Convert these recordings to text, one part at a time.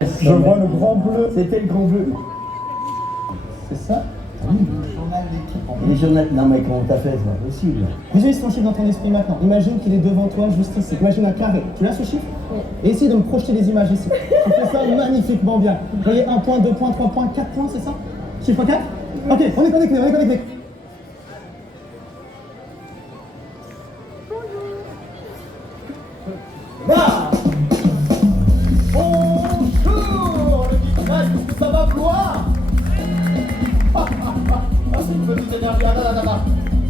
Je vois le grand bleu. C'était le grand bleu. C'est ça? Oui. Le journal d'équipe. Les journaux. Non mais comment t'as fait? C'est pas possible. Visualise ton chiffre dans ton esprit maintenant. Imagine qu'il est devant toi, juste ici. Imagine un carré. Tu as ce chiffre? Oui. Et essaye de me projeter les images ici. Tu fais ça magnifiquement bien. Vous voyez 1 point, 2 points, 3 points, 4 points, c'est ça? Chiffre 4? Ok, on est connecté, on est connecté. Là. Bonjour le Geek Live, est-ce que ça va Blois? Ah, c'est une petite énergie,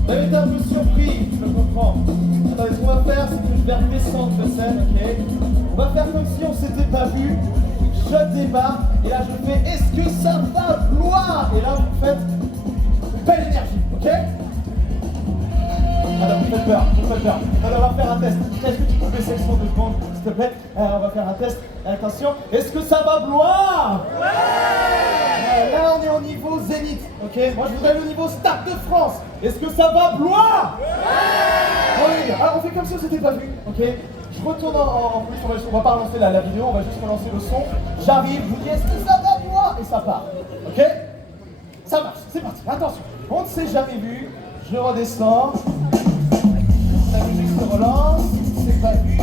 Vous avez été un peu surpris, je le comprends. Attendez, ce qu'on va faire, c'est que je vais redescendre de scène, ok? On va faire comme si on s'était pas vu. Je débarque, et là je fais est-ce que ça va Blois? Et là vous faites une belle énergie, ok? Alors, vous faites peur, vous faites peur. Alors, on va faire un test. Est-ce que tu peux baisser le son 2 secondes, s'il te plaît? Alors, on va faire un test. Attention, est-ce que ça va Blois? Ouais! Là, on est au niveau Zénith, ok? Moi, je voudrais le niveau Stade de France. Est-ce que ça va Blois? Ouais! Alors, on fait comme si on s'était pas vu, ok? Je retourne en plus, on va pas relancer la vidéo, on va juste relancer le son. J'arrive, je vous dis, est-ce que ça va Blois? Et ça part, ok? Ça marche, c'est parti, attention. On ne s'est jamais vu, je redescends. La musique se relance, c'est pas vu.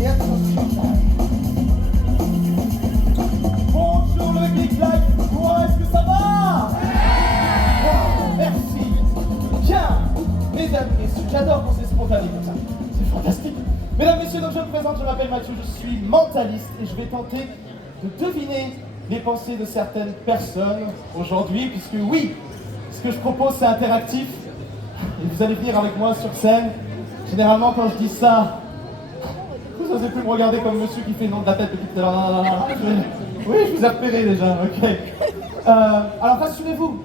Et attention, bonjour le Geek Live, toi, est-ce que ça va? Oh, merci. Bien, mesdames, messieurs, j'adore quand c'est spontané comme ça. C'est fantastique. Mesdames, messieurs, donc je me présente, je m'appelle Mathieu, je suis mentaliste et je vais tenter de deviner les pensées de certaines personnes aujourd'hui, puisque oui, ce que je propose c'est interactif. Et vous allez venir avec moi sur scène. Généralement, quand je dis ça, vous n'osez plus me regarder comme monsieur qui fait le nom de la tête depuis tout à l'heure. Oui, je vous ai repéré déjà, ok. Alors rassurez-vous,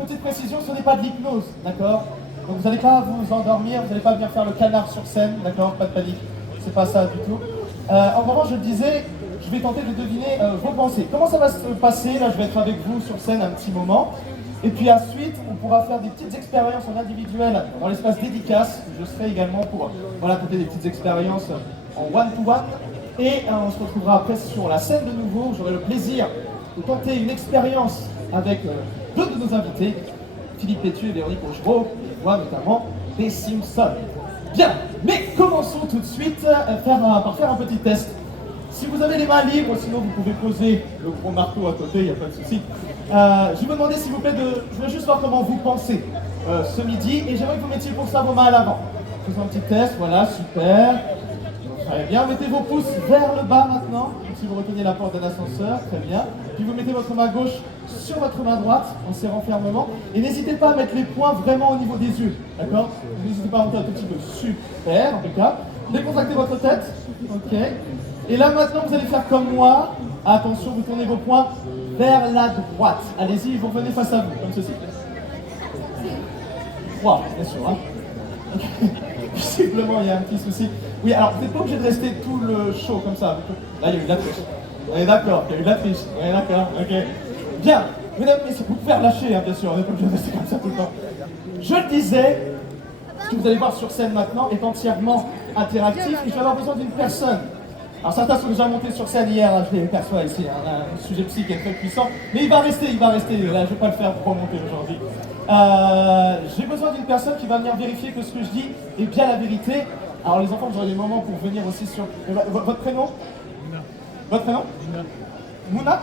petite précision, ce n'est pas de l'hypnose, d'accord? Donc vous n'allez pas vous endormir, vous n'allez pas venir faire le canard sur scène, d'accord? Pas de panique, c'est pas ça du tout. En revanche, je le disais, je vais tenter de deviner vos pensées. Comment ça va se passer? Là, je vais être avec vous sur scène un petit moment. Et puis ensuite, on pourra faire des petites expériences en individuel dans l'espace dédicace. Je serai également pour tenter des petites expériences en one-to-one. Et on se retrouvera après sur la scène de nouveau. J'aurai le plaisir de tenter une expérience avec deux de nos invités, Philippe Pétu et Véronique Augereau, et moi notamment, des Simpsons. Bien, mais commençons tout de suite par faire un petit test. Si vous avez les mains libres, sinon vous pouvez poser le gros marteau à côté, il n'y a pas de souci. Je vais vous demander s'il vous plaît je voulais juste voir comment vous pensez ce midi et j'aimerais que vous mettiez pour ça vos mains à l'avant. Faisons un petit test, voilà, super. Très bien, mettez vos pouces vers le bas maintenant, si vous retenez la porte d'un ascenseur, très bien. Puis vous mettez votre main gauche sur votre main droite en serrant fermement. Et n'hésitez pas à mettre les poings vraiment au niveau des yeux, d'accord? N'hésitez pas à monter un tout petit peu, super, en tout cas. Décontractez votre tête, ok. Et là maintenant vous allez faire comme moi. Attention, vous tournez vos poings vers la droite. Allez-y, vous revenez face à vous, comme ceci. Wow, bien sûr, hein. Visiblement, il y a un petit souci. Oui, alors vous n'êtes pas obligé de rester tout le show comme ça. Là, il y a eu de la triche. On est d'accord, il y a eu de la triche. On est d'accord, ok. Bien, mesdames et messieurs, vous pouvez relâcher, hein, bien sûr. On n'est pas obligé de rester comme ça tout le temps. Je le disais, ce que vous allez voir sur scène maintenant est entièrement interactif et je vais avoir besoin d'une personne. Alors certains sont déjà montés sur scène hier, hein, je les perçois ici, hein, un sujet psy qui est très puissant, mais il va rester, là, je ne vais pas le faire pour remonter aujourd'hui. J'ai besoin d'une personne qui va venir vérifier que ce que je dis est bien la vérité. Alors les enfants, vous aurez des moments pour venir aussi sur... Votre prénom? Luna. Votre prénom? Luna. Mouna?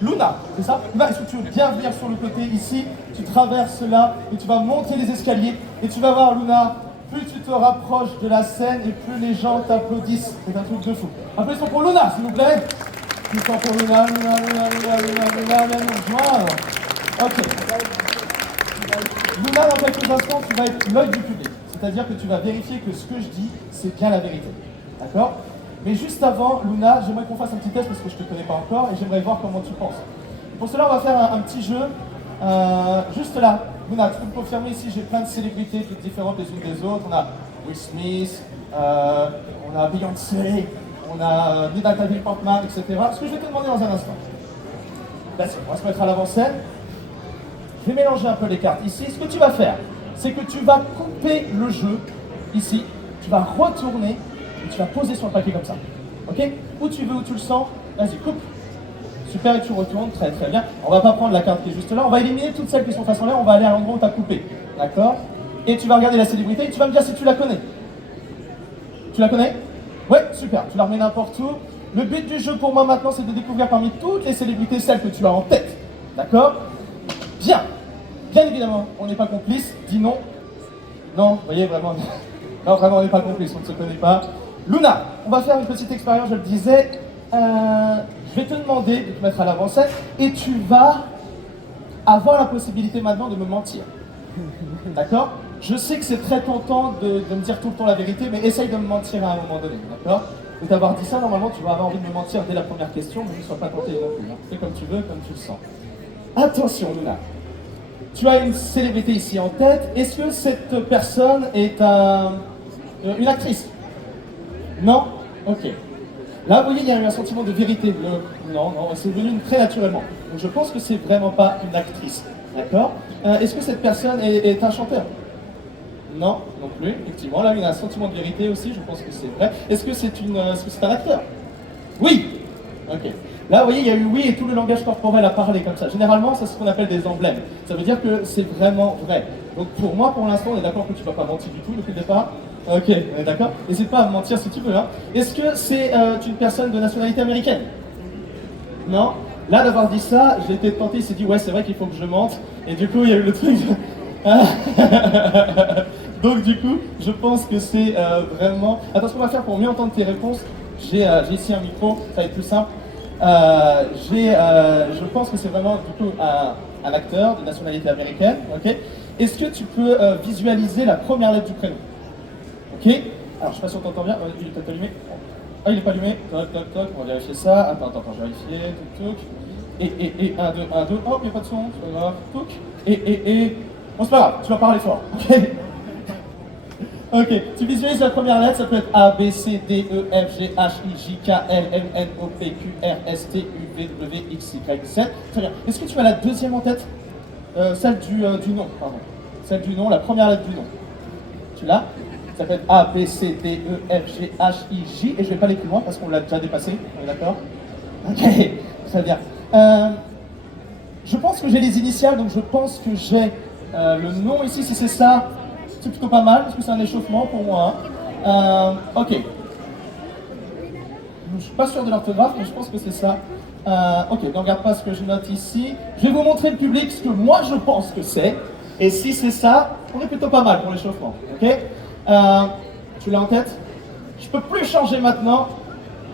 Luna, c'est ça? Luna, est-ce que tu veux bien venir sur le côté ici? Tu traverses là et tu vas monter les escaliers et tu vas voir Luna. Plus tu te rapproches de la scène et plus les gens t'applaudissent. C'est un truc de fou. Applaudissements pour Luna, s'il vous plaît. Applaudissements pour Luna, viens nous rejoindre. Ok. Luna, dans quelques instants, tu vas être l'œil du public. C'est-à-dire que tu vas vérifier que ce que je dis, c'est bien la vérité. D'accord? Mais juste avant, Luna, j'aimerais qu'on fasse un petit test parce que je ne te connais pas encore et j'aimerais voir comment tu penses. Pour cela, on va faire un petit jeu. Juste là. Luna, tu peux me confirmer ici, j'ai plein de célébrités toutes différentes les unes des autres. On a Will Smith, on a Beyoncé, on a Natalie Portman, etc. Ce que je vais te demander dans un instant. Là, on va se mettre à l'avant-scène. Je vais mélanger un peu les cartes. Ici, ce que tu vas faire, c'est que tu vas couper le jeu, ici. Tu vas retourner et tu vas poser sur le papier comme ça. Ok? Où tu veux, où tu le sens, Vas-y, coupe. Super, et tu retournes, très très bien. On va pas prendre la carte qui est juste là, on va éliminer toutes celles qui sont face en l'air, on va aller à l'endroit où tu as coupé. D'accord? Et tu vas regarder la célébrité et tu vas me dire si tu la connais. Tu la connais? Ouais, super, tu la remets n'importe où. Le but du jeu pour moi maintenant, c'est de découvrir parmi toutes les célébrités celles que tu as en tête. D'accord? Bien. Bien évidemment, on n'est pas complice. Dis non. Non, vous voyez, vraiment. Non, vraiment, on n'est pas complice, on ne se connaît pas. Luna, on va faire une petite expérience, je le disais. Je vais te demander de te mettre à l'avant-scène et tu vas avoir la possibilité maintenant de me mentir. D'accord? Je sais que c'est très tentant de me dire tout le temps la vérité, mais essaye de me mentir à un moment donné. D'accord? De t'avoir dit ça, normalement, tu vas avoir envie de me mentir dès la première question, mais ne sois pas tenté non plus. Hein. Fais comme tu veux, comme tu le sens. Attention, Luna. Tu as une célébrité ici en tête. Est-ce que cette personne est une actrice? Non? Ok. Là, vous voyez, il y a eu un sentiment de vérité. Non, c'est venu très naturellement. Donc je pense que c'est vraiment pas une actrice. D'accord? Est-ce que cette personne est un chanteur? Non, non plus, effectivement. Là, il y a un sentiment de vérité aussi, je pense que c'est vrai. Est-ce que c'est un acteur? Oui! Ok. Là, vous voyez, il y a eu oui et tout le langage corporel a parlé comme ça. Généralement, c'est ce qu'on appelle des emblèmes. Ça veut dire que c'est vraiment vrai. Donc pour moi, pour l'instant, on est d'accord que tu ne vas pas mentir du tout depuis le départ? Ok, on est d'accord? N'hésite pas à mentir si tu veux. Hein. Est-ce que c'est une personne de nationalité américaine? Non? Là, d'avoir dit ça, j'ai été tenté, il s'est dit, ouais, c'est vrai qu'il faut que je mente. Et du coup, il y a eu le truc. Donc, du coup, je pense que c'est vraiment. Attends, ce qu'on va faire pour mieux entendre tes réponses, j'ai ici un micro, ça va être plus simple. Je pense que c'est vraiment, du coup, un acteur de nationalité américaine. Ok? Est-ce que tu peux visualiser la première lettre du prénom? Ok? Alors, je ne sais pas si on t'entend bien. Il est peut-être allumé. Ah, il n'est pas allumé. Toc, toc, toc. On va vérifier ça. Attends, je vais vérifier. Toc, toc. Et 1, 2, 1, 2. Oh, il n'y a pas de son. C'est pas grave. Toc. Et. Bon, c'est pas grave. Tu vas parler fort. Ok? Ok. Tu visualises la première lettre. Ça peut être A, B, C, D, E, F, G, H, I, J, K, L, M, N, O, P, Q, R, S, T, U, V, W, X, Y, Z. Très bien. Est-ce que tu as la deuxième en tête? Celle du nom, pardon. Celle du nom, la première lettre du nom. Tu l'as? Ça s'appelle A, B, C, D, E, F, G, H, I, J. Et je ne vais pas aller plus loin parce qu'on l'a déjà dépassé. On est d'accord? Ok, très bien. Je pense que j'ai les initiales, donc je pense que j'ai le nom ici. Si c'est ça, c'est plutôt pas mal parce que c'est un échauffement pour moi. Ok. Je ne suis pas sûr de l'orthographe, mais je pense que c'est ça. Ok, ne regarde pas ce que je note ici. Je vais vous montrer le public ce que moi je pense que c'est. Et si c'est ça, on est plutôt pas mal pour l'échauffement. Ok? Tu l'as en tête? Je peux plus changer maintenant.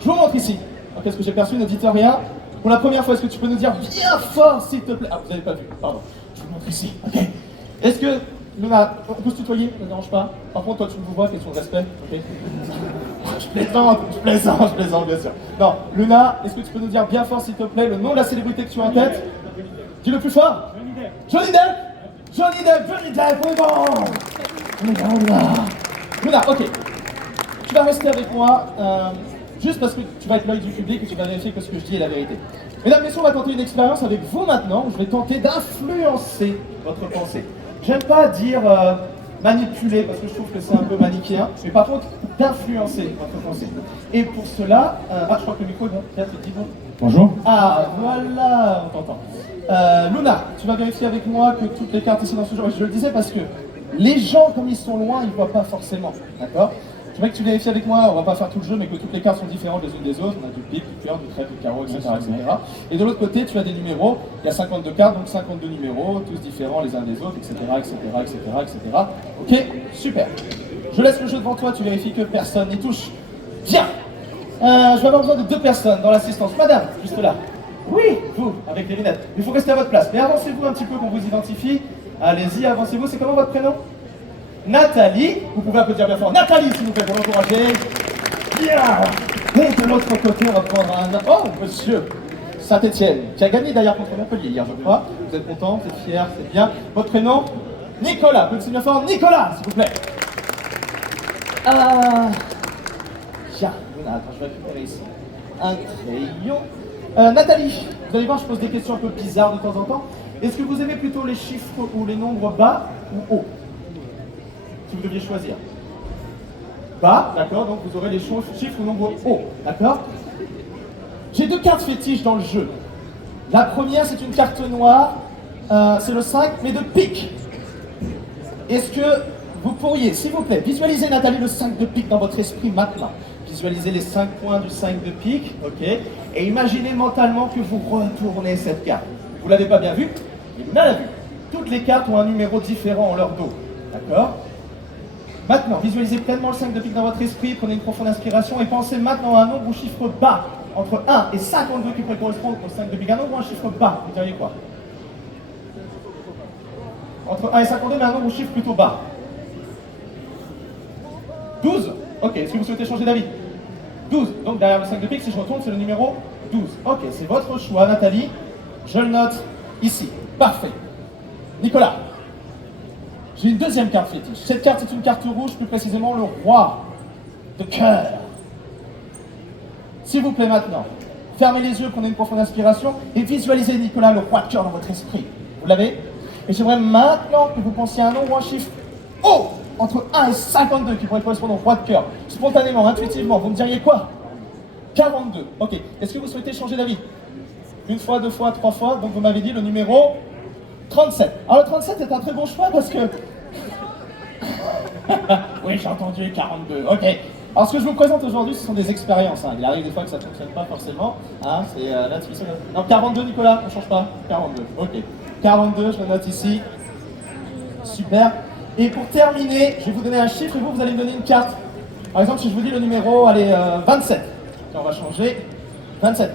Je vous montre ici. Ok, est-ce que j'ai perçu une auditoria? Pour la première fois, est-ce que tu peux nous dire bien fort, s'il te plaît? Ah, vous n'avez pas vu, pardon. Je vous montre ici. Ok. Est-ce que, Luna, on peut se tutoyer? Ça ne dérange pas? Par contre, toi, tu me vois, question de respect. Ok. Je plaisante, bien sûr. Non, Luna, est-ce que tu peux nous dire bien fort, s'il te plaît, le nom de la célébrité que tu as en tête? Dis le plus fort. Johnny Depp. Johnny Depp, on est bon. On est là. Luna, ok. Tu vas rester avec moi, juste parce que tu vas être l'œil du public et tu vas vérifier que ce que je dis est la vérité. Mesdames, messieurs, on va tenter une expérience avec vous maintenant, où je vais tenter d'influencer votre pensée. J'aime pas dire manipuler, parce que je trouve que c'est un peu manichéen, mais par contre, d'influencer votre pensée. Et pour cela, je crois que le micro est bon, tiens, tu dis bon. Bonjour. Ah, voilà, on t'entend. Luna, tu vas vérifier avec moi que toutes les cartes ici dans ce jeu, je le disais parce que les gens, comme ils sont loin, ils ne voient pas forcément, d'accord? Je voudrais que tu vérifies avec moi, on va pas faire tout le jeu, mais que toutes les cartes sont différentes les unes des autres. On a du pique, du cœur, du trèfle, du carreau, etc., etc. Et de l'autre côté, tu as des numéros. Il y a 52 cartes, donc 52 numéros, tous différents les uns des autres, etc., etc., etc., etc. Ok, super. Je laisse le jeu devant toi, tu vérifies que personne n'y touche. Bien. Je vais avoir besoin de 2 personnes dans l'assistance. Madame, juste là. Oui, vous, avec les lunettes. Il faut rester à votre place. Mais avancez-vous un petit peu qu'on vous identifie. Allez-y, avancez-vous. C'est comment votre prénom? Nathalie, vous pouvez applaudir bien fort. Nathalie, s'il vous plaît, pour l'encourager. Bien. Et de l'autre côté, on va prendre un... Oh, monsieur Saint-Étienne, qui a gagné d'ailleurs contre Montpellier hier, je crois. Vous êtes content, vous êtes fiers, c'est bien. Votre prénom? Nicolas, applaudissez bien fort. Nicolas, s'il vous plaît. Tiens, attends, je vais récupérer ici un crayon. Nathalie, vous allez voir, je pose des questions un peu bizarres de temps en temps. Est-ce que vous aimez plutôt les chiffres ou les nombres bas ou hauts? Si vous deviez choisir. Bas, d'accord, donc vous aurez les chiffres ou nombres hauts, d'accord? J'ai deux cartes fétiches dans le jeu. La première, c'est une carte noire, c'est le 5, mais de pique. Est-ce que vous pourriez, s'il vous plaît, visualiser, Nathalie, le 5 de pique dans votre esprit maintenant. Visualisez les 5 points du 5 de pique, ok? Et imaginez mentalement que vous retournez cette carte. Vous ne l'avez pas bien vue? Il l'a vu. Toutes les cartes ont un numéro différent en leur dos, d'accord? Maintenant, visualisez pleinement le 5 de pique dans votre esprit, prenez une profonde inspiration et pensez maintenant à un nombre ou chiffre bas, entre 1 et 52 qui pourrait correspondre au 5 de pique. Un nombre ou un chiffre bas, vous diriez quoi? Entre 1 et 52, mais un nombre ou chiffre plutôt bas. 12. Ok, est-ce que vous souhaitez changer d'avis? 12. Donc derrière le 5 de pique, si je retourne, c'est le numéro 12. Ok, c'est votre choix, Nathalie. Je le note ici. Parfait. Nicolas, j'ai une deuxième carte fétiche. Cette carte est une carte rouge, plus précisément le roi de cœur. S'il vous plaît maintenant, fermez les yeux, prenez une profonde inspiration et visualisez Nicolas, le roi de cœur dans votre esprit. Vous l'avez? Et j'aimerais maintenant que vous pensiez à un nombre ou un chiffre haut, entre 1 et 52, qui pourrait correspondre au roi de cœur. Spontanément, intuitivement, vous me diriez quoi? 42. Ok. Est-ce que vous souhaitez changer d'avis? Une fois, deux fois, trois fois, donc vous m'avez dit le numéro 37. Alors le 37 est un très bon choix parce que... oui, j'ai entendu 42, ok. Alors ce que je vous présente aujourd'hui, ce sont des expériences. Hein. Il arrive des fois que ça ne fonctionne pas forcément. Hein, c'est là-dessus. Non, 42, Nicolas, on ne change pas. 42, ok. 42, je le note ici. Super. Et pour terminer, je vais vous donner un chiffre et vous allez me donner une carte. Par exemple, si je vous dis le numéro, allez, 27. On va changer. 27.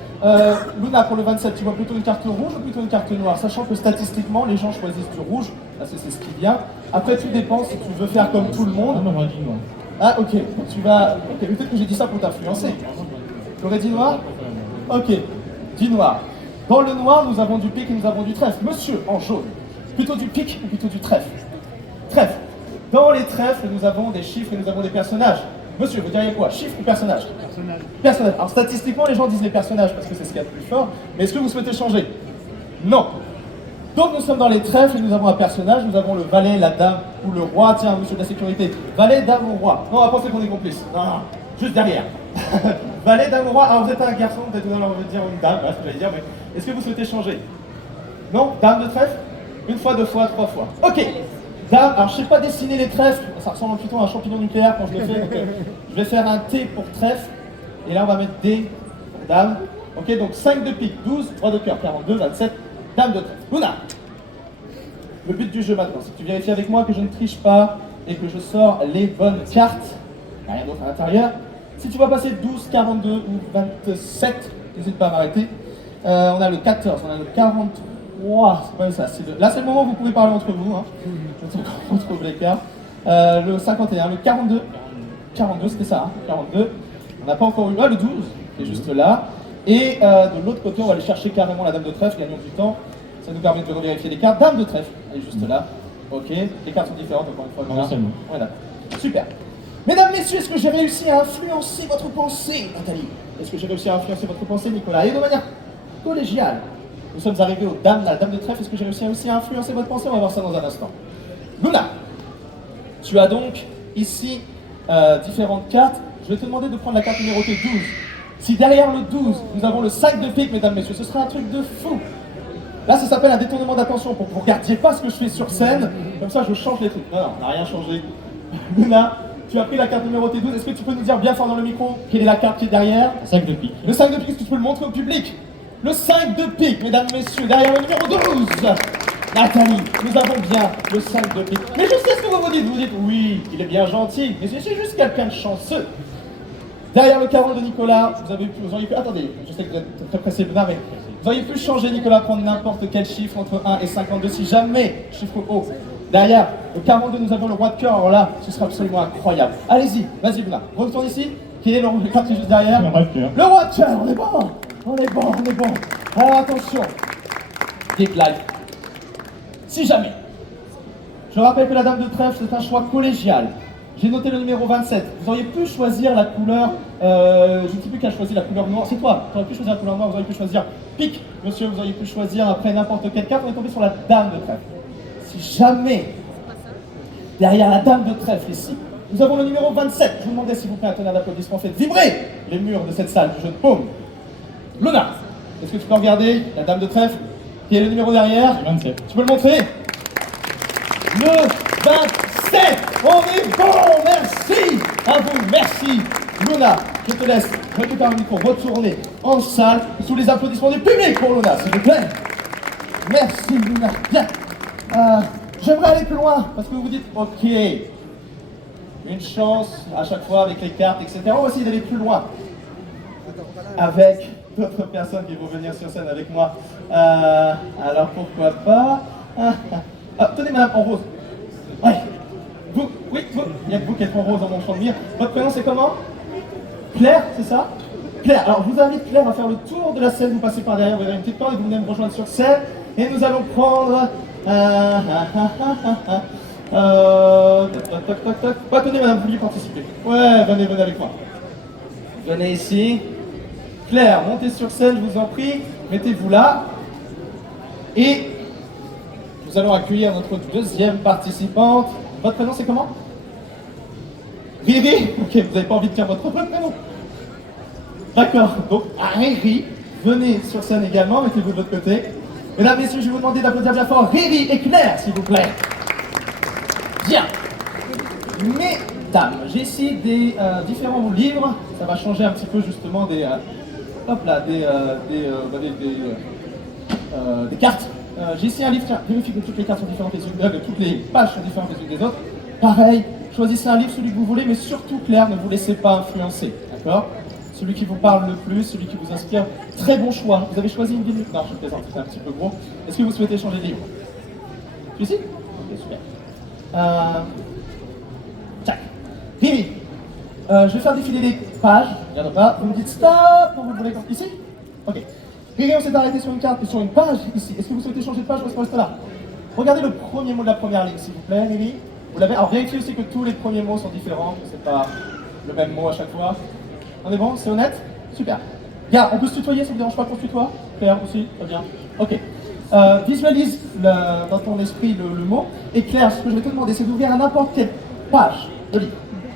Luna, pour le 27, tu vois plutôt une carte rouge ou plutôt une carte noire? Sachant que statistiquement, les gens choisissent du rouge, là c'est ce qui vient. Après, tout dépend si tu veux faire comme tout le monde. Ah, ok. Tu vas. Ok, peut-être que j'ai dit ça pour t'influencer. Tu aurais dit noir? Ok. Dis noir. Dans le noir, nous avons du pique et nous avons du trèfle. Monsieur, en jaune. Plutôt du pique ou plutôt du trèfle? Trèfle. Dans les trèfles, nous avons des chiffres et nous avons des personnages. Monsieur, vous diriez quoi? Chiffre ou personnage? Personnage. Personnage. Alors statistiquement, les gens disent les personnages parce que c'est ce qu'il y a de plus fort. Mais est-ce que vous souhaitez changer? Non. Donc nous sommes dans les trèfles et nous avons un personnage. Nous avons le valet, la dame ou le roi. Tiens, monsieur de la sécurité. Valet, dame ou roi? Non, on va penser qu'on est complice. Non, non, juste derrière. Valet, dame ou roi? Alors vous êtes un garçon, peut-être vous allez dire une dame, voilà ce que j'allais dire, mais est-ce que vous souhaitez changer? Non? Dame de trèfle? Une fois, deux fois, trois fois. Ok. Dame, alors je ne sais pas dessiner les trèfles, ça ressemble plutôt à un champignon nucléaire quand je le fais, donc je vais faire un T pour trèfle, et là on va mettre D pour dame. Ok, donc 5 de pique, 12, roi de cœur, 42, 27, dame de trèfle. Luna, le but du jeu maintenant, c'est que tu vérifies avec moi que je ne triche pas et que je sors les bonnes cartes. Il n'y a rien d'autre à l'intérieur. Si tu vas passer 12, 42 ou 27, n'hésite pas à m'arrêter. On a le 14, on a le 43. C'est pas ça. Là, c'est le moment où vous pouvez parler entre vous. Hein. Je ne sais pas comment on trouve les cartes. Le 51, le 42. 42, c'était ça, hein, 42. On n'a pas encore eu. Ah, le 12, qui est juste là. Et de l'autre côté, on va aller chercher carrément la dame de trèfle, gagnons du temps. Ça nous permet de revérifier les cartes. Dame de trèfle, elle est juste là. Ok, les cartes sont différentes, encore une fois. Voilà. Super. Mesdames, messieurs, est-ce que j'ai réussi à influencer votre pensée, Nathalie? Est-ce que j'ai réussi à influencer votre pensée, Nicolas? Et de manière collégiale. Nous sommes arrivés aux dames, la dame de trèfle. Est-ce que j'ai réussi aussi à influencer votre pensée? On va voir ça dans un instant. Luna, tu as donc ici différentes cartes. Je vais te demander de prendre la carte numérotée 12. Si derrière le 12, nous avons le 5 de pique, mesdames, messieurs, ce sera un truc de fou. Là, ça s'appelle un détournement d'attention pour que vous ne regardiez pas ce que je fais sur scène. Comme ça, je change les trucs. Non, non, on n'a rien changé. Luna, tu as pris la carte numérotée 12. Est-ce que tu peux nous dire bien fort dans le micro quelle est la carte qui est derrière? Le 5 de pique. Le 5 de pique, est-ce que tu peux le montrer au public? Le 5 de pique, mesdames, messieurs, derrière le numéro 12. Nathalie, nous avons bien le 5 de pique. Mais je sais ce que vous vous dites. Vous dites, oui, il est bien gentil, mais c'est juste quelqu'un de chanceux. Derrière le 40 de Nicolas, vous auriez pu... Attendez, je sais que vous êtes très pressé, mais vous auriez pu changer, Nicolas, prendre n'importe quel chiffre entre 1 et 52, si jamais, chiffre haut. Derrière le 42, nous avons le roi de cœur, alors là, ce sera absolument incroyable. Allez-y, vas-y, Luna, retourne ici. Qui est le carte qui est juste derrière? Le roi de cœur. Le roi de cœur, on est bon. On est bon, on est bon. Alors attention, Deep Life. Si jamais, je rappelle que la dame de trèfle, c'est un choix collégial. J'ai noté le numéro 27. Vous auriez pu choisir la couleur, je ne sais plus qui a choisi la couleur noire, c'est toi. Tu aurais pu choisir la couleur noire, vous auriez pu choisir pique. Monsieur, vous auriez pu choisir après n'importe quelle carte, on est tombé sur la dame de trèfle. Si jamais, derrière la dame de trèfle ici, nous avons le numéro 27. Je vous demandais s'il vous plaît un tonnerre d'applaudissements, faites vibrer les murs de cette salle du jeu de paume. Luna, est-ce que tu peux regarder la dame de trèfle? Qui est le numéro derrière? 27. Tu peux le montrer? Le 27. On est bon, merci à vous, merci. Luna, je te laisse récupérer le micro, retourner en salle sous les applaudissements du public pour Luna, s'il vous plaît. Merci Luna. Bien. J'aimerais aller plus loin parce que vous vous dites, ok, une chance à chaque fois avec les cartes, etc. On va essayer d'aller plus loin avec d'autres personnes qui vont venir sur scène avec moi. Alors pourquoi pas tenez madame en rose. Ouais. Vous, oui, vous. Il n'y a que vous qui êtes en rose dans mon champ de mire. Votre prénom c'est comment? Claire, c'est ça? Claire. Alors je vous invite Claire à faire le tour de la scène. Vous passez par derrière, vous avez une petite porte et vous venez me rejoindre sur scène. Et nous allons prendre... toc, toc, toc. Ouais, tenez madame, vous vouliez participer. Ouais, venez avec moi. Venez ici. Claire, montez sur scène, je vous en prie. Mettez-vous là. Et nous allons accueillir notre deuxième participante. Votre prénom c'est comment? Riri. Ok, vous n'avez pas envie de dire votre prénom? D'accord, donc Riri, venez sur scène également, mettez-vous de l'autre côté. Mesdames, messieurs, je vais vous demander d'applaudir bien fort Riri et Claire, s'il vous plaît. Bien. Mesdames, j'ai ici des différents livres. Ça va changer un petit peu justement des cartes. J'ai ici un livre, tiens, vérifiez que toutes les cartes sont différentes les unes, que toutes les pages sont différentes les unes des autres. Pareil, choisissez un livre, celui que vous voulez, mais surtout Claire, ne vous laissez pas influencer, d'accord? Celui qui vous parle le plus, celui qui vous inspire. Très bon choix. Vous avez choisi une ville? Non, je plaisante, c'est un petit peu gros. Est-ce que vous souhaitez changer de livre? Celui-ci? Ok, super. Tac. Riri, je vais faire défiler les pages. Il y en a pas. Vous me dites stop quand vous voulez. Ici? Ok. Riri, on s'est arrêté sur une carte, sur une page ici. Est-ce que vous souhaitez changer de page ou est-ce qu'on reste là? Regardez le premier mot de la première ligne, s'il vous plaît, Riri. Vous l'avez. Alors vérifiez aussi que tous les premiers mots sont différents, que c'est pas le même mot à chaque fois. On est bon? C'est honnête? Super. Gars, on peut se tutoyer, ça ne vous dérange pas qu'on se tutoie? Claire aussi? Très bien. Ok. Visualise dans ton esprit le mot. Et Claire, ce que je vais te demander, c'est d'ouvrir à n'importe quelle page de livre.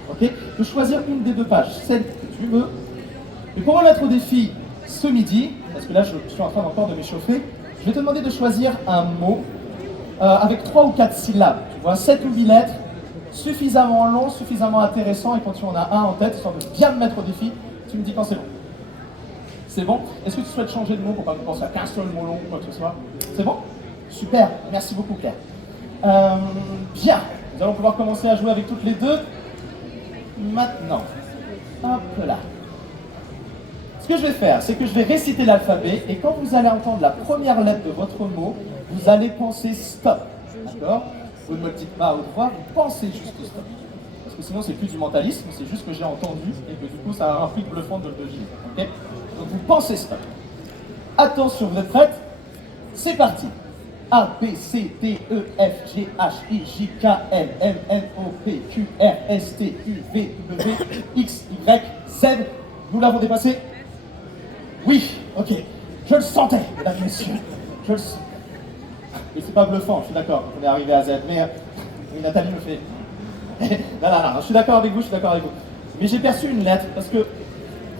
Ok? De choisir une des deux pages, celle que tu veux. Et pour remettre au défi ce midi, parce que là je suis en train encore de m'échauffer, je vais te demander de choisir un mot avec 3 ou 4 syllabes. Tu vois, 7 ou 8 lettres, suffisamment long, suffisamment intéressant, et quand tu en as un en tête, histoire de bien me mettre au défi, tu me dis quand c'est bon. C'est bon? Est-ce que tu souhaites changer de mot pour pas que tu penses à qu'un seul mot long ou quoi que ce soit? C'est bon? Super, merci beaucoup Claire. Bien, nous allons pouvoir commencer à jouer avec toutes les deux. Maintenant, hop là. Ce que je vais faire, c'est que je vais réciter l'alphabet, et quand vous allez entendre la première lettre de votre mot, vous allez penser stop. D'accord? Vous ne me le dites pas à haute voix, vous pensez juste stop. Parce que sinon c'est plus du mentalisme, c'est juste que j'ai entendu et que du coup ça a un prix bluffant de le dire. Ok? Donc vous pensez stop. Attention, vous êtes prêtes? C'est parti. A, B, C, D, E, F, G, H, I, J, K, L, M, N, O, P, Q, R, S, T, U, V, W, X, Y, Z. Nous l'avons dépassé? Oui, ok. Je le sentais, mesdames et messieurs. Je le sens. Mais c'est pas bluffant, je suis d'accord, on est arrivé à Z. Mais Nathalie me fait... non, je suis d'accord avec vous, Mais j'ai perçu une lettre, parce que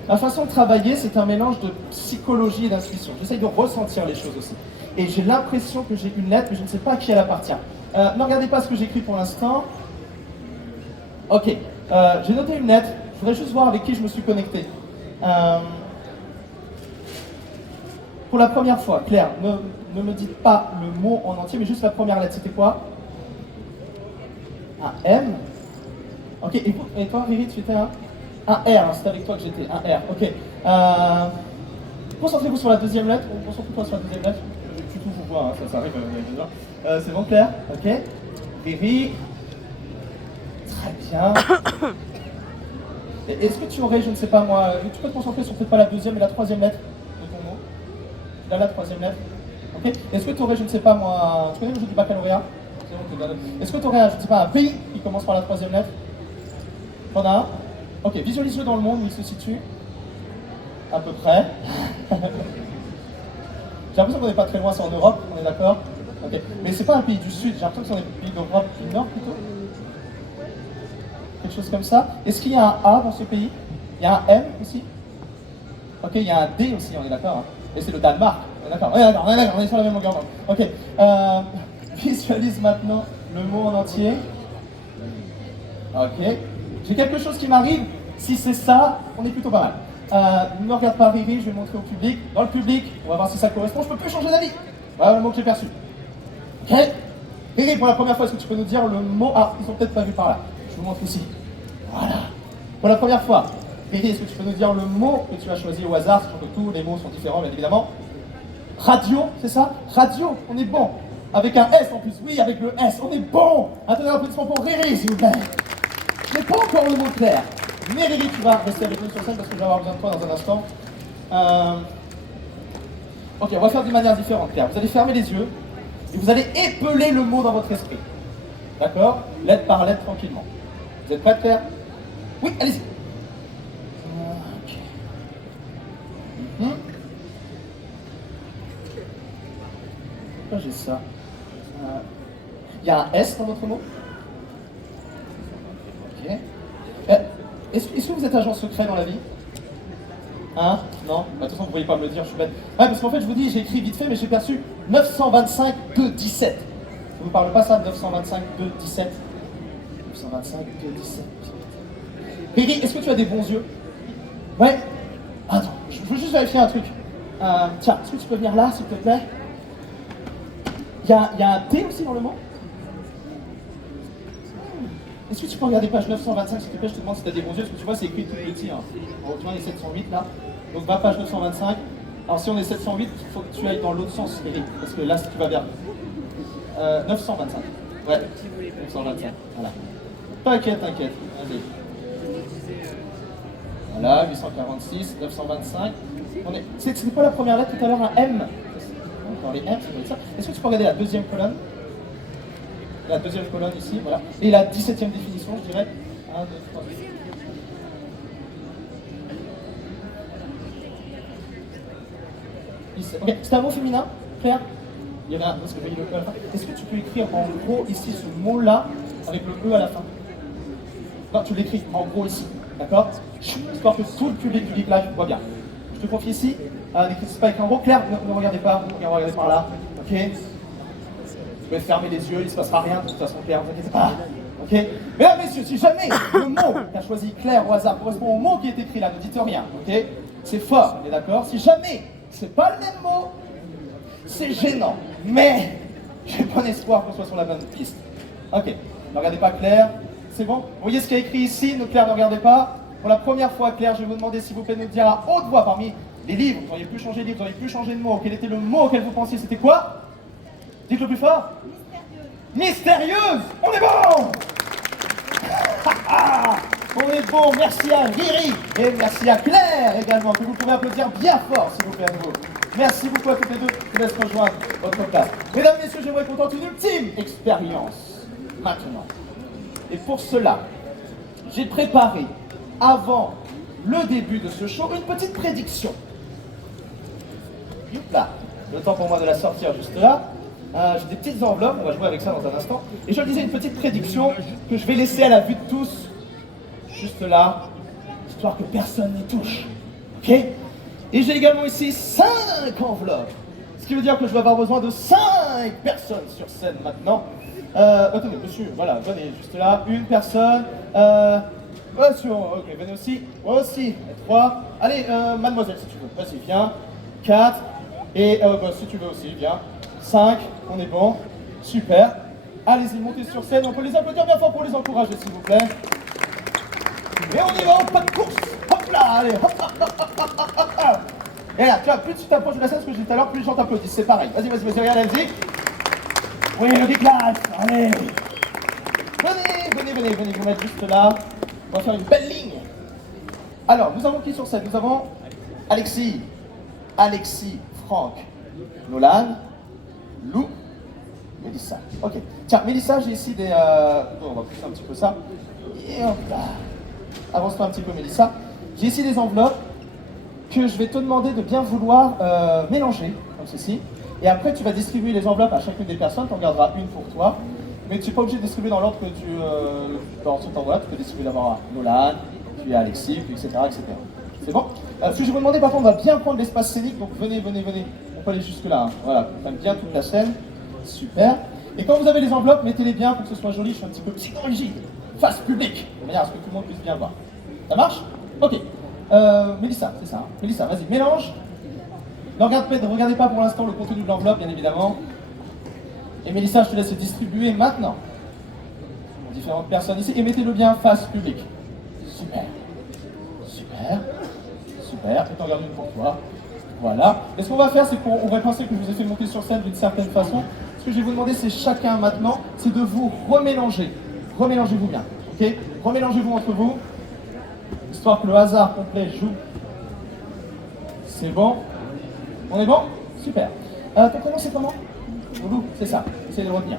ma façon de travailler, c'est un mélange de psychologie et d'intuition. J'essaye de ressentir les choses aussi. Et j'ai l'impression que j'ai une lettre, mais je ne sais pas à qui elle appartient. Ne regardez pas ce que j'écris pour l'instant. Ok, j'ai noté une lettre, je voudrais juste voir avec qui je me suis connecté. Pour la première fois, Claire, ne me dites pas le mot en entier, mais juste la première lettre, c'était quoi? Un M. Ok, et toi, Riri, tu étais un R, hein, c'était avec toi que j'étais, un R, ok. Concentrez-vous sur la deuxième lettre, concentrez-vous sur la deuxième lettre. Tu tout vous vois, hein, ça arrive déjà. C'est bon, Claire? Ok. Riri. Très bien. Est-ce que tu aurais, je ne sais pas moi, tu peux te concentrer sur peut-être pas la deuxième et la troisième lettre de ton mot? Là, la troisième lettre. Ok. Est-ce que tu aurais, je ne sais pas moi, tu connais le jeu du baccalauréat? Est-ce que tu aurais, je ne sais pas, un pays qui commence par la troisième lettre? T'en as un? Ok, visualise-le dans le monde où il se situe. À peu près. J'ai l'impression qu'on n'est pas très loin, c'est en Europe, on est d'accord? Ok. Mais c'est pas un pays du Sud, j'ai l'impression que c'est un pays d'Europe du Nord plutôt. Quelque chose comme ça. Est-ce qu'il y a un A dans ce pays? Il y a un M aussi? Ok, il y a un D aussi, on est d'accord, hein. Et c'est le Danemark, on est d'accord, on est sur la même longueur d'onde. Ok, visualise maintenant le mot en entier. Ok, j'ai quelque chose qui m'arrive, si c'est ça, on est plutôt pas mal. Ne me regarde pas Riri, je vais le montrer au public. Dans le public, on va voir si ça correspond, je peux plus changer d'avis. Voilà le mot que j'ai perçu. Ok, Riri, pour la première fois, est-ce que tu peux nous dire le mot? Ah, ils sont peut-être pas vus par là, je vous montre ici. Voilà, pour la première fois. Riri, est-ce que tu peux nous dire le mot que tu as choisi au hasard, sachant que tous les mots sont différents, bien évidemment? Radio, c'est ça? Radio, on est bon. Avec un S en plus, oui, avec le S, on est bon. Attendez un applaudissement pour Riri, s'il vous plaît. Je n'ai pas encore le mot clair. Mais Riri, tu vas rester avec nous sur scène parce que je vais avoir besoin de toi dans un instant. Ok, on va faire d'une manière différente, Claire. Vous allez fermer les yeux et vous allez épeler le mot dans votre esprit. D'accord? Lettre par lettre, tranquillement. Vous êtes prête, Claire? Oui, allez-y. Ok. Pourquoi j'ai ça? Il y a un S dans votre mot? Ok. Est-ce que vous êtes agent secret dans la vie? Hein? Non? De toute façon, vous ne pouvez pas me le dire, je suis bête. Ouais, parce qu'en fait, je vous dis, j'ai écrit vite fait, mais j'ai perçu 925 2 17. Ça ne vous parle pas ça, 925 2 17? 925 2 17. Riri, est-ce que tu as des bons yeux? Ouais? Attends, je veux juste vérifier un truc. Tiens, est-ce que tu peux venir là, s'il te plaît? Il y a un T aussi dans le mot? Est-ce que tu peux regarder page 925, s'il te plaît? Je te demande si tu as des bons yeux, parce que tu vois, c'est écrit tout petit. Hein. Bon, tu vois, on est 708 là. Donc, va page 925. Alors, si on est 708, il faut que tu ailles dans l'autre sens, Eric, parce que là, si tu vas vers 925. Ouais, 925. Voilà. T'inquiète, t'inquiète. Vas-y. Voilà, 846, 925. C'est quoi la première lettre tout à l'heure? Un M. Dans les M, ça doit être ça. Est-ce que tu peux regarder la deuxième colonne? La deuxième colonne ici, voilà. Et la 17e définition, je dirais. 1, 2, 3. Ok, c'est un mot féminin, Claire? Il y avait un parce que je voyais le E à la fin. Est-ce que tu peux écrire en gros ici ce mot-là avec le E à la fin? Non, tu l'écris en gros ici, d'accord? Histoire que tout le public là voit bien. Je te confie ici, n'écris pas écrit en gros. Claire, ne regardez pas, regardez par là, ok? Vous pouvez fermer les yeux, il ne se passera rien de toute façon, Claire, ne vous inquiétez pas. Ok? Mesdames, messieurs, si jamais le mot qu'a choisi Claire au hasard correspond au mot qui est écrit là, ne dites rien, ok? C'est fort, on est d'accord? Si jamais c'est pas le même mot, c'est gênant. Mais j'ai bon espoir qu'on soit sur la bonne piste. Ok, ne regardez pas Claire, c'est bon? Vous voyez ce qu'il y a écrit ici? Ne Claire, ne regardez pas. Pour la première fois, Claire, je vais vous demander s'il vous plaît de nous dire à haute voix parmi les livres, vous auriez pu changer de livre, vous auriez pu changer de mot. Quel était le mot auquel vous pensiez? C'était quoi? Dites le plus fort. Mystérieuse. Mystérieuse. On est bon. On est bon. Merci à Riri et merci à Claire également, que vous pouvez applaudir bien fort s'il vous plaît à nouveau. Merci beaucoup à toutes les deux. Je vous laisse rejoindre votre place. Mesdames, messieurs, j'aimerais qu'on tente une ultime expérience maintenant. Et pour cela, j'ai préparé avant le début de ce show une petite prédiction. Là, le temps pour moi de la sortir juste là. J'ai des petites enveloppes, on va jouer avec ça dans un instant. Et je le disais, une petite prédiction que je vais laisser à la vue de tous, juste là, histoire que personne n'y touche. Ok? Et j'ai également ici 5 enveloppes. Ce qui veut dire que je vais avoir besoin de 5 personnes sur scène maintenant. Attendez, monsieur, voilà, venez juste là. Une personne. Monsieur, ok, venez aussi. Moi aussi. 3. Allez, mademoiselle, si tu veux. Vas-y, viens. 4. Et si tu veux aussi, viens. 5, on est bon, super. Allez-y, montez sur scène, on peut les applaudir bien fort pour les encourager, s'il vous plaît. Et on y va, pas de course. Hop là, allez, hop, hop, hop, hop, hop, hop, hop. Et là, tu vois, plus tu t'approches de la scène, ce que je disais tout à l'heure, plus les gens t'applaudissent, c'est pareil. Vas-y, regarde la musique. Oui, le déclage, allez. Venez, vous mettre juste là. On va faire une belle ligne. Alors, nous avons qui sur scène? Nous avons Alexis, Franck, Nolan, Lou, Mélissa. Ok. Tiens, Mélissa, j'ai ici des... on va pousser un petit peu ça. Et hop là. Avance-toi un petit peu, Mélissa. J'ai ici des enveloppes que je vais te demander de bien vouloir mélanger, comme ceci. Et après, tu vas distribuer les enveloppes à chacune des personnes. Tu en garderas une pour toi. Mais tu n'es pas obligé de distribuer dans l'ordre que tu... dans cet enveloppe. Tu peux distribuer d'abord à Nolan, puis à Alexis, puis etc. etc. C'est bon. Ce que je vais vous demander, par contre, on va bien prendre l'espace scénique, donc venez. On peut aller jusque-là. Hein. Voilà, on prenne bien toute la scène. Super. Et quand vous avez les enveloppes, mettez-les bien pour que ce soit joli. Je suis un petit peu psychorigide. Face publique. De manière à ce que tout le monde puisse bien voir. Ça marche? Ok. Mélissa, c'est ça. Hein. Mélissa, vas-y, mélange. Ne regardez pas pour l'instant le contenu de l'enveloppe, bien évidemment. Et Mélissa, je te laisse distribuer maintenant aux différentes personnes ici. Et mettez-le bien face publique. Super. Et t'en gardes une pour toi. Voilà. Et ce qu'on va faire, c'est qu'on va penser que je vous ai fait monter sur scène d'une certaine façon. Ce que je vais vous demander, c'est chacun maintenant, c'est de vous remélanger. Remélangez-vous bien. Ok? Remélangez-vous entre vous. Histoire que le hasard complet joue. C'est bon? On est bon? Super. Ton prénom, c'est comment? Lou, c'est ça. Essayez de le retenir.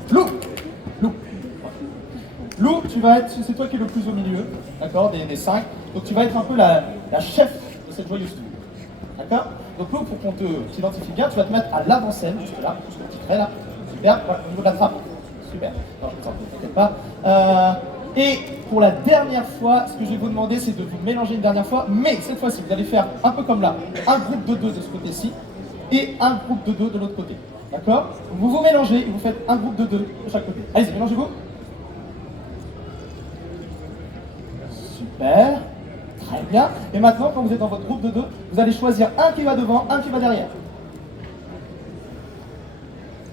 Lou, tu vas être, c'est toi qui es le plus au milieu, d'accord, des 5. Donc tu vas être un peu la chef de cette joyeuse tour. D'accord? Donc Lou, pour qu'on t'identifie bien, tu vas te mettre à l'avant-scène, juste là, juste le petit trait là. Super, voilà, au niveau de la trappe. Super. Non, je ne t'inquiète pas. Et pour la dernière fois, ce que je vais vous demander, c'est de vous mélanger une dernière fois, mais cette fois-ci, vous allez faire un peu comme là, un groupe de 2 de ce côté-ci, et un groupe de 2 de l'autre côté. D'accord? Vous vous mélangez et vous faites un groupe de 2 de chaque côté. Allez-y, mélangez-vous. Super. Très bien. Et maintenant, quand vous êtes dans votre groupe de 2, vous allez choisir un qui va devant, un qui va derrière.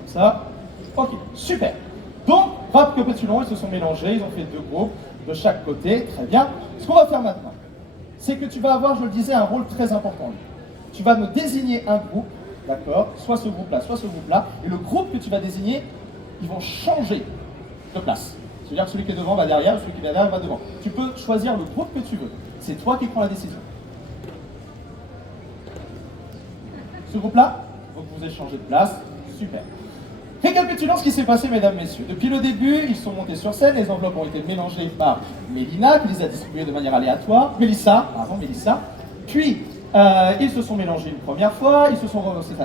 Ça. Ok. Super. Donc, récapitulons, ils se sont mélangés, ils ont fait 2 groupes de chaque côté. Très bien. Ce qu'on va faire maintenant, c'est que tu vas avoir, je le disais, un rôle très important. Tu vas me désigner un groupe. D'accord, soit ce groupe-là, soit ce groupe-là. Et le groupe que tu vas désigner, ils vont changer de place. C'est-à-dire que celui qui est devant va derrière, celui qui est derrière va devant. Tu peux choisir le groupe que tu veux. C'est toi qui prends la décision. Ce groupe-là, donc vous échangez de place. Super. Récapitulons ce qui s'est passé, mesdames, messieurs. Depuis le début, ils sont montés sur scène, les enveloppes ont été mélangées par Mélina, qui les a distribuées de manière aléatoire. Mélissa. Puis, ils se sont mélangés une première fois,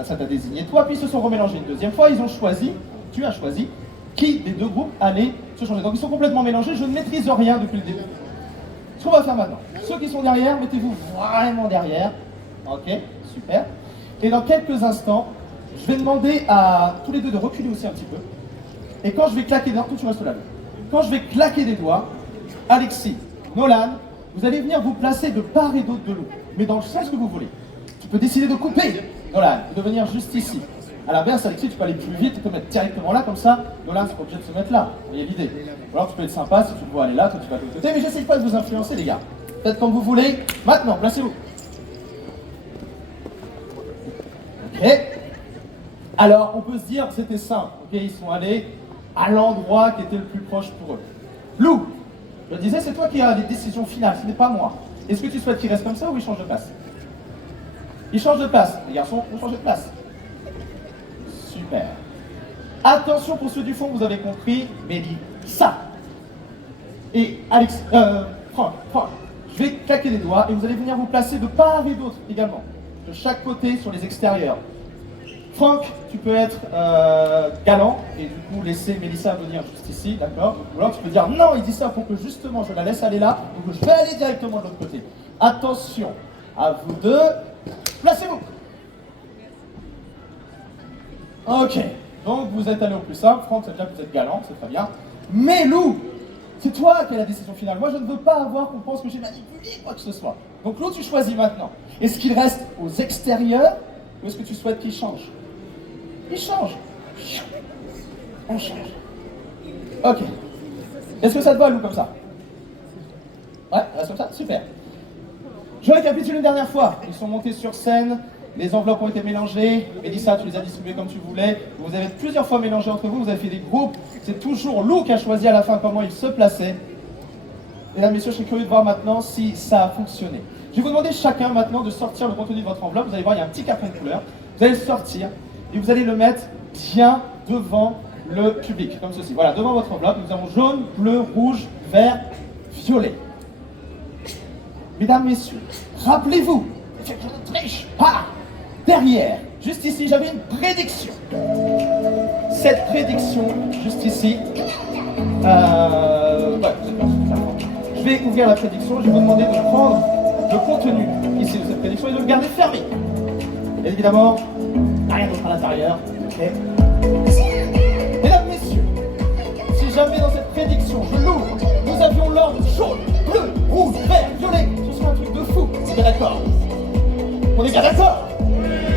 ça t'a désigné toi, puis ils se sont remélangés une deuxième fois, tu as choisi qui des 2 groupes allait se changer. Donc ils sont complètement mélangés, je ne maîtrise rien depuis le début. Ce qu'on va faire maintenant, ceux qui sont derrière, mettez-vous vraiment derrière. Ok, super. Et dans quelques instants, je vais demander à tous les 2 de reculer aussi un petit peu. Et quand je vais claquer des doigts, tu restes là. Quand je vais claquer des doigts, Alexis, Nolan, vous allez venir vous placer de part et d'autre de l'eau, mais dans le sens que vous voulez. Tu peux décider de couper, Nolan, et de venir juste ici. À l'inverse, Alexis, tu peux aller plus vite, tu peux mettre directement là, comme ça. Nolan, c'est pas obligé de se mettre là. Vous voyez l'idée. Ou alors tu peux être sympa, si tu veux aller là, toi tu vas de l'autre côté, mais j'essaye pas de vous influencer, les gars. Faites comme vous voulez. Maintenant, placez-vous. Ok. Alors, on peut se dire que c'était simple. Ok, ils sont allés à l'endroit qui était le plus proche pour eux. Lou, je le disais, c'est toi qui as les décisions finales, ce n'est pas moi. Est-ce que tu souhaites qu'il reste comme ça ou il change de place? Il change de place. Les garçons, vous changez de place. Super. Attention pour ceux du fond, vous avez compris, Mélissa. Et Alex, Franck, je vais claquer les doigts et vous allez venir vous placer de part et d'autre également. De chaque côté sur les extérieurs. Franck, tu peux être galant et du coup laisser Mélissa venir juste ici, d'accord? Ou alors tu peux dire non, il dit ça pour que justement je la laisse aller là, donc je vais aller directement de l'autre côté. Attention, à vous 2, placez-vous. Ok, donc vous êtes allé au plus simple. Franck, ça veut dire que vous êtes galant, c'est très bien. Mais Lou, c'est toi qui as la décision finale. Moi, je ne veux pas avoir qu'on pense que j'ai manipulé quoi que ce soit. Donc Lou, tu choisis maintenant. Est-ce qu'il reste aux extérieurs ou est-ce que tu souhaites qu'il change? Il change. On change. Ok. Est-ce que ça te va, Lou, comme ça? Ouais, reste comme ça, super. Je récapitule une dernière fois. Ils sont montés sur scène, les enveloppes ont été mélangées. Mélissa, tu les as distribuées comme tu voulais. Vous avez plusieurs fois mélangé entre vous, vous avez fait des groupes. C'est toujours Lou qui a choisi à la fin comment il se plaçait. Mesdames, messieurs, je suis curieux de voir maintenant si ça a fonctionné. Je vais vous demander chacun maintenant de sortir le contenu de votre enveloppe. Vous allez voir, il y a un petit carton de couleur. Vous allez le sortir et vous allez le mettre bien devant le public, comme ceci. Voilà, devant votre enveloppe, nous avons jaune, bleu, rouge, vert, violet. Mesdames, messieurs, rappelez-vous, je ne triche pas. Derrière, juste ici, j'avais une prédiction. Cette prédiction, juste ici, je vais ouvrir la prédiction, je vais vous demander de prendre le contenu ici de cette prédiction est de le garder fermé. Et évidemment, rien d'autre à l'intérieur. Ok. Mesdames, messieurs, si jamais dans cette prédiction je l'ouvre, nous avions l'ordre jaune, bleu, rouge, vert, violet, ce serait un truc de fou. On est bien d'accord? On est bien d'accord?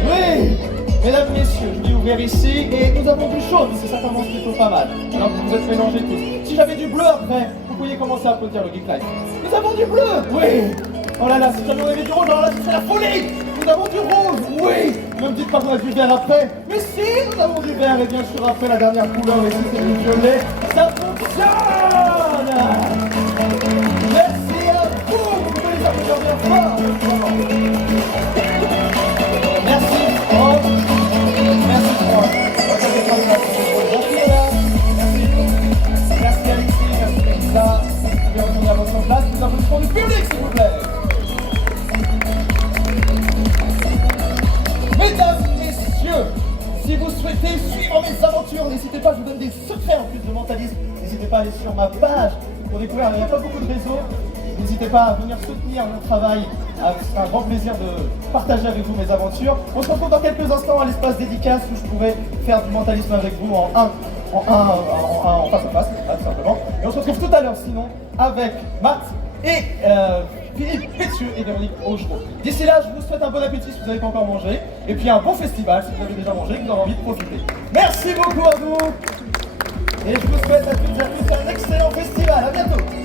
Oui. Mesdames, messieurs, je vais ouvrir ici et nous avons du jaune, c'est ça commence plutôt pas mal. Alors que vous êtes mélangés tous. Si j'avais du bleu après, vous pourriez commencer à applaudir le Geek Life. Nous avons du bleu, oui. Oh là là, si jamais on avait du rouge, alors là, c'est la folie. Nous avons du rouge, oui. Ne me dites pas qu'on a du vert après. Mais si, nous avons du vert et bien sûr après la dernière couleur, ici c'est du violet. Ça fonctionne. Merci à vous. Vous pouvez les applaudir bien fort. Merci, Franck. Merci, Franck. Merci, Alexis. Merci, Lisa. Vous pouvez retourner à votre place. Nous applaudissons du public, s'il vous plaît. Mesdames, messieurs, si vous souhaitez suivre mes aventures, n'hésitez pas, je vous donne des secrets en plus de mentalisme. N'hésitez pas à aller sur ma page pour découvrir, il n'y a pas beaucoup de réseaux. N'hésitez pas à venir soutenir mon travail. C'est un grand plaisir de partager avec vous mes aventures. On se retrouve dans quelques instants à l'espace dédicace où je pourrai faire du mentalisme avec vous en face à face, tout simplement. Et on se retrouve tout à l'heure sinon avec Matt et Philippe Pétieux et Véronique Augereau. D'ici là, je vous souhaite un bon appétit si vous n'avez pas encore mangé, et puis un bon festival si vous avez déjà mangé et que vous avez envie de profiter. Merci beaucoup à vous, et je vous souhaite à toutes et à tous un excellent festival. À bientôt.